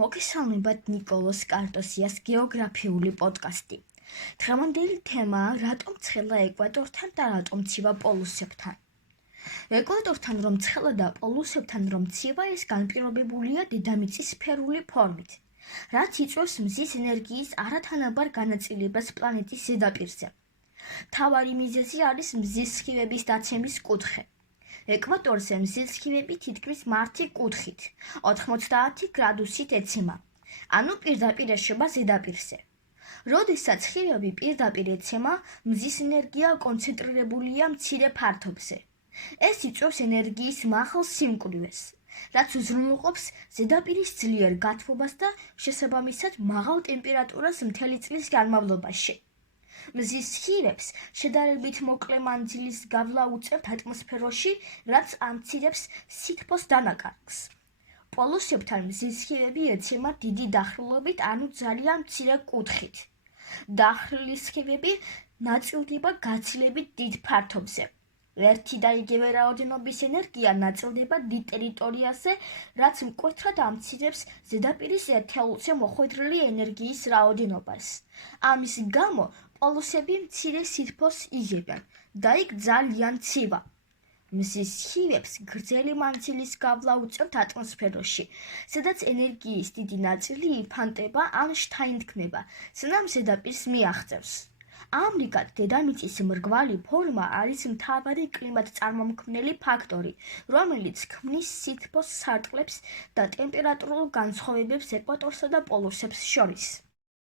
მოგესალმებათ ნიკოლოს კარტოსიას გეოგრაფიული პოდკასტი. დღევანდელი თემაა რატომ ცხელა ეკვატორთან და რატომ ცივა პოლუსებთან. ეკვატორთან რომ ცხელა და პოლუსებთან რომ ცივა, ეს განპირობებულია დედამიწის სფერული ფორმით, რაც იწვევს მზის ენერგიის არათანაბარ განაწილებას პლანეტის ზედაპირზე. მთავარი მიზეზი არის მზის სხივების დაცემის კუთხე. ეკვატორზე მზის სხივები თითქმის მართი კუთხით, 90 გრადუსით ეცემა, ანუ პირდაპირ ეშვება ზედაპირზე. როდესაც სხივები პირდაპირ ეცემა, მზის ენერგია კონცენტრირებულია მცირე ფართობზე. ეს იწვევს ენერგიის მაღალ სიმკვრივეს, რაც უზრუნველყოფს ზედაპირის ძლიერ გათბობას და შესაბამისად მაღალ ტემპერატურას მთელი წლის განმავლობაში. მზის სხივებს შედარებით მოკლე მანძილის გავლა უწევთ ატმოსფეროში, რაც ამცირებს სითბოს დანაკარგს. პოლუსებთან მზის სხივები ეცემა დიდი დახრილობით, ანუ ძალიან მცირე კუთხით. დახრილი სხივები ნაწილდება გაცილებით დიდ ფართობზე. ერთი და იგივე რაოდენობის ენერგია ნაწილდება დიდ ტერიტორიაზე, რაც მკვეთრად ამცირებს ზედაპირის ერთეულზე მოხვედრილი ენერგიის რაოდენობას. ამის გამო პოლუსები მცირე სითბოს იღებენ და იქ ძალიან ცივა. მზის სხივებს გრძელი მანძილის გავლა უწევთ ატმოსფეროში, სადაც ენერგიის დიდი ნაწილი იფანტება ან შთაინთქნება, სანამ ზედაპირს მიაღწევს. ამრიგად, დედამიწის მრგვალი ფორმა არის მთავარი კლიმატ-წარმომქმნელი ფაქტორი, რომელიც ქმნის სითბოს სარტყლებს და ტემპერატურულ განსხვავებებს ეკვატორსა და პოლუსებს შორის.